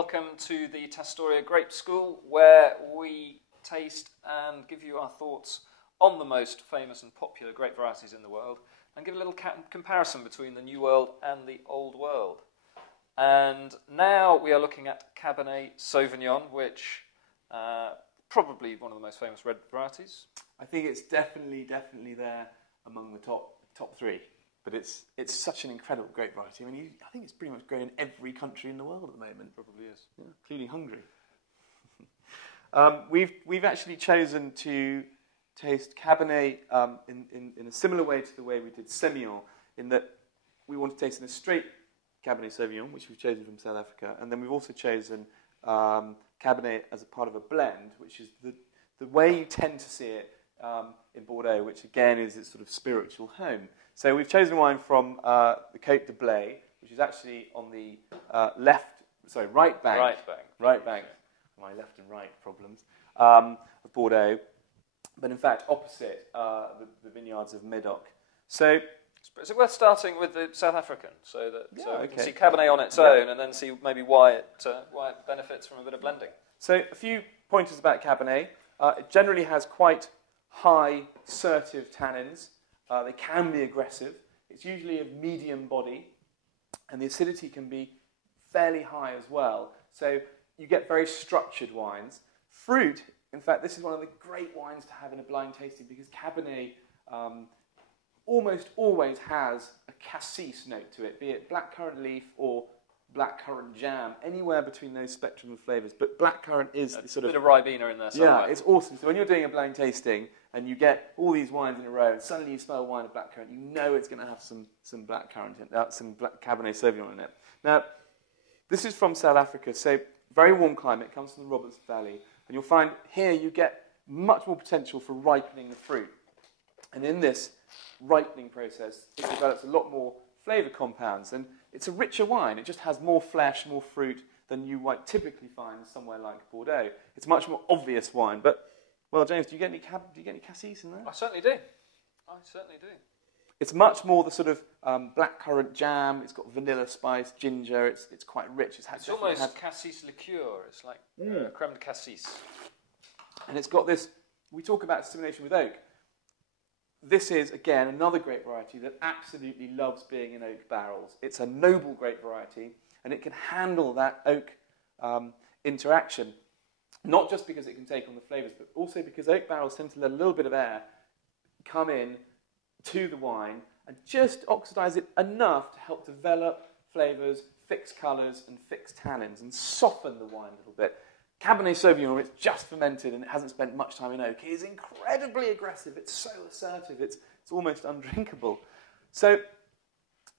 Welcome to the Tastoria Grape School, where we taste and give you our thoughts on the most famous and popular grape varieties in the world, and give a little comparison between the New World and the Old World. And now we are looking at Cabernet Sauvignon, which probably one of the most famous red varieties. I think it's definitely there among the top three. But it's such an incredible grape variety. I mean, I think it's pretty much grown in every country in the world at the moment. Probably is, yeah, including Hungary. We've actually chosen to taste Cabernet in a similar way to the way we did Semillon, in that we want to taste in a straight Cabernet Sauvignon, which we've chosen from South Africa, and then we've also chosen Cabernet as a part of a blend, which is the way you tend to see it in Bordeaux, which again is its sort of spiritual home. So we've chosen wine from the Côte de Blaye, which is actually on the right bank. Right bank. My left and right problems of Bordeaux, but in fact opposite the vineyards of Médoc. So is it worth starting with the South African, so we can see Cabernet on its own, and then see maybe why it benefits from a bit of blending? So a few pointers about Cabernet. It generally has quite high assertive tannins. They can be aggressive. It's usually of medium body, and the acidity can be fairly high as well. So you get very structured wines. Fruit, in fact, this is one of the great wines to have in a blind tasting, because Cabernet almost always has a cassis note to it, be it blackcurrant leaf or blackcurrant jam, anywhere between those spectrum of flavours. But blackcurrant is the sort of... a bit of Ribena in there somewhere. Yeah, it's awesome. So when you're doing a blind tasting and you get all these wines in a row, and suddenly you smell wine of blackcurrant, you know it's going to have some blackcurrant in it, some black Cabernet Sauvignon in it. Now, this is from South Africa, so very warm climate, comes from the Roberts Valley, and you'll find here you get much more potential for ripening the fruit. And in this ripening process, it develops a lot more flavour compounds, and it's a richer wine. It just has more flesh, more fruit than you might typically find somewhere like Bordeaux. It's a much more obvious wine. But, well, James, do you get any cassis in there? I certainly do. It's much more the sort of blackcurrant jam. It's got vanilla spice, ginger. It's quite rich. It's almost cassis liqueur. It's like creme de cassis. And it's got this... We talk about stimulation with oak. This is, again, another grape variety that absolutely loves being in oak barrels. It's a noble grape variety, and it can handle that oak interaction, not just because it can take on the flavours, but also because oak barrels tend to let a little bit of air come in to the wine and just oxidise it enough to help develop flavours, fix colours, and fix tannins, and soften the wine a little bit. Cabernet Sauvignon, where it's just fermented and it hasn't spent much time in oak, is incredibly aggressive. It's so assertive, it's almost undrinkable. So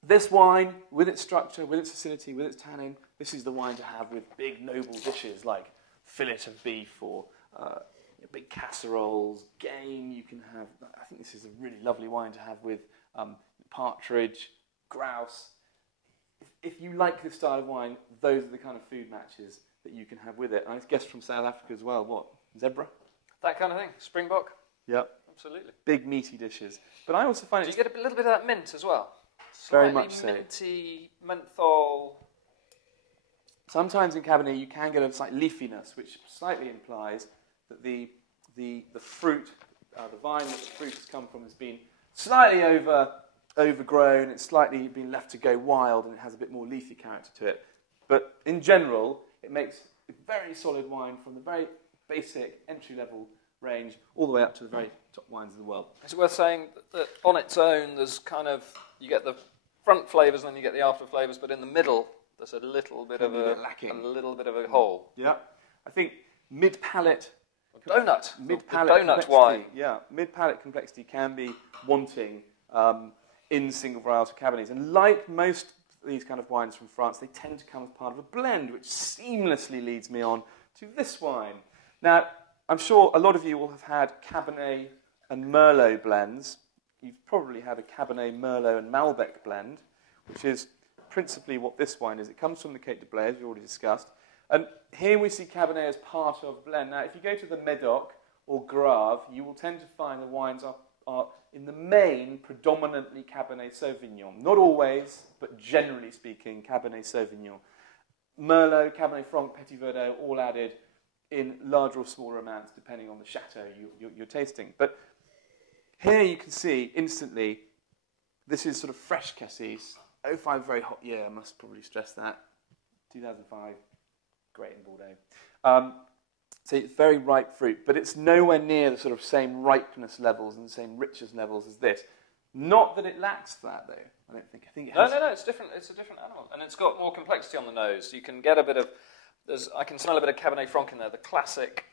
this wine, with its structure, with its acidity, with its tannin, this is the wine to have with big noble dishes like fillet of beef or big casseroles, game. You can have, I think this is a really lovely wine to have with partridge, grouse. If you like this style of wine, those are the kind of food matches that you can have with it. And I guess from South Africa as well, what? Zebra? That kind of thing. Springbok? Yep. Absolutely. Big meaty dishes. But I also find Do you get a little bit of that mint as well? Very much so. Minty, menthol. Sometimes in Cabernet you can get a slight leafiness, which slightly implies that the fruit, the vine that the fruit has come from has been slightly overgrown, it's slightly been left to go wild, and it has a bit more leafy character to it. But in general, it makes a very solid wine from the very basic entry-level range all the way up to the very top wines of the world. Is it worth saying that on its own there's kind of, you get the front flavours and then you get the after flavours, but in the middle there's a little bit of a hole? Yeah. I think mid-palate donut wine. Yeah, mid-palate complexity can be wanting in single varietal Cabernets. And like most these kind of wines from France, they tend to come as part of a blend, which seamlessly leads me on to this wine. Now, I'm sure a lot of you will have had Cabernet and Merlot blends. You've probably had a Cabernet, Merlot and Malbec blend, which is principally what this wine is. It comes from the Côte de Blaye, as we already discussed. And here we see Cabernet as part of a blend. Now, if you go to the Médoc or Grape, you will tend to find the wines are in the main, predominantly Cabernet Sauvignon. Not always, but generally speaking, Cabernet Sauvignon. Merlot, Cabernet Franc, Petit Verdot, all added in larger or smaller amounts, depending on the chateau you're tasting. But here you can see instantly, this is sort of fresh cassis. 05, very hot year, I must probably stress that. 2005, great in Bordeaux. So it's very ripe fruit, but it's nowhere near the sort of same ripeness levels and the same richness levels as this. Not that it lacks that, though. I don't think. I think it has. No, it's different. It's a different animal, and it's got more complexity on the nose. You can get a bit of. I can smell a bit of Cabernet Franc in there. The classic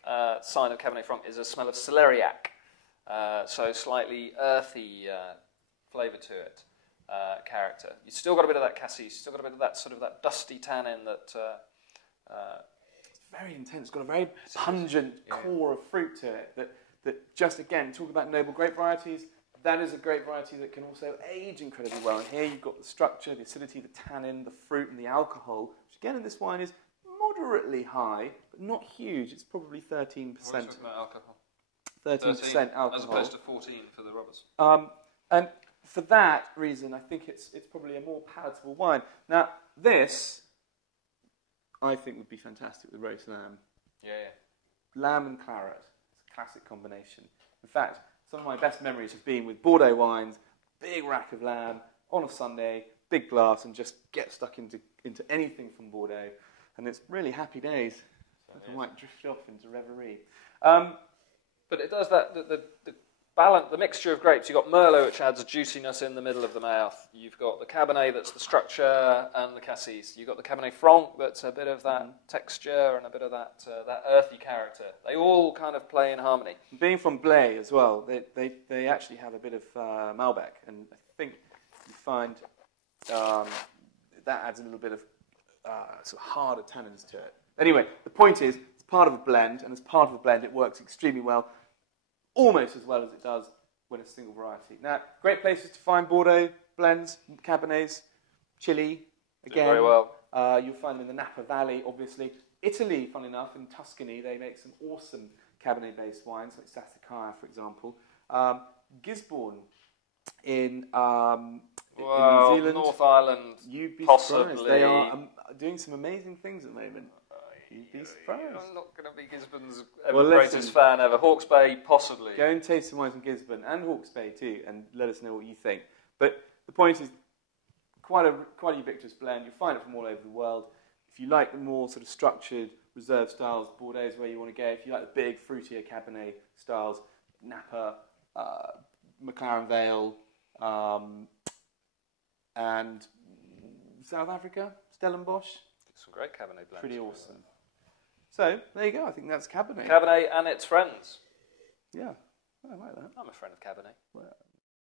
sign of Cabernet Franc is a smell of celeriac, so slightly earthy flavour to it, character. You've still got a bit of that cassis. You've still got a bit of that sort of that dusty tannin that. It's very intense. It's got a very pungent core of fruit to it. That just again, talk about noble grape varieties. That is a grape variety that can also age incredibly well. And here you've got the structure, the acidity, the tannin, the fruit, and the alcohol, which again in this wine is moderately high, but not huge. It's probably 13%. What are you talking about alcohol? 13% alcohol. As opposed to 14 for the robbers. And for that reason, I think it's probably a more palatable wine. Now, this, I think, would be fantastic with roast lamb. Yeah. Lamb and claret. It's a classic combination. In fact, some of my best memories have been with Bordeaux wines, big rack of lamb on a Sunday, big glass, and just get stuck into anything from Bordeaux. And it's really happy days. I might drift off into reverie. But it does that, the balance, the mixture of grapes. You've got Merlot, which adds juiciness in the middle of the mouth. You've got the Cabernet, that's the structure, and the Cassis. You've got the Cabernet Franc, that's a bit of that texture and a bit of that earthy character. They all kind of play in harmony. Being from Blaye as well, they actually have a bit of Malbec, and I think you find that adds a little bit of sort of harder tannins to it. Anyway, the point is, it's part of a blend, and as part of a blend, it works extremely well. Almost as well as it does when it's single variety. Now, great places to find Bordeaux blends, Cabernets, Chile, again. Do very well. You'll find them in the Napa Valley, obviously. Italy, fun enough, in Tuscany, they make some awesome Cabernet-based wines, like Sassicaia, for example. Gisborne in New Zealand. North Island, You'd be possibly. surprised. They are doing some amazing things at the moment. You'd be surprised. I'm not going to be Gisborne's greatest fan ever. Hawke's Bay, possibly. Go and taste some wines from Gisborne and Hawke's Bay too, and let us know what you think. But the point is, quite a ubiquitous blend. You'll find it from all over the world. If you like the more sort of structured, reserved styles, Bordeaux is where you want to go. If you like the big, fruitier Cabernet styles, Napa, McLaren Vale, and South Africa, Stellenbosch. Some great Cabernet blends. Pretty awesome. So, there you go. I think that's Cabernet. Cabernet and its friends. Yeah, I like that. I'm a friend of Cabernet. Well,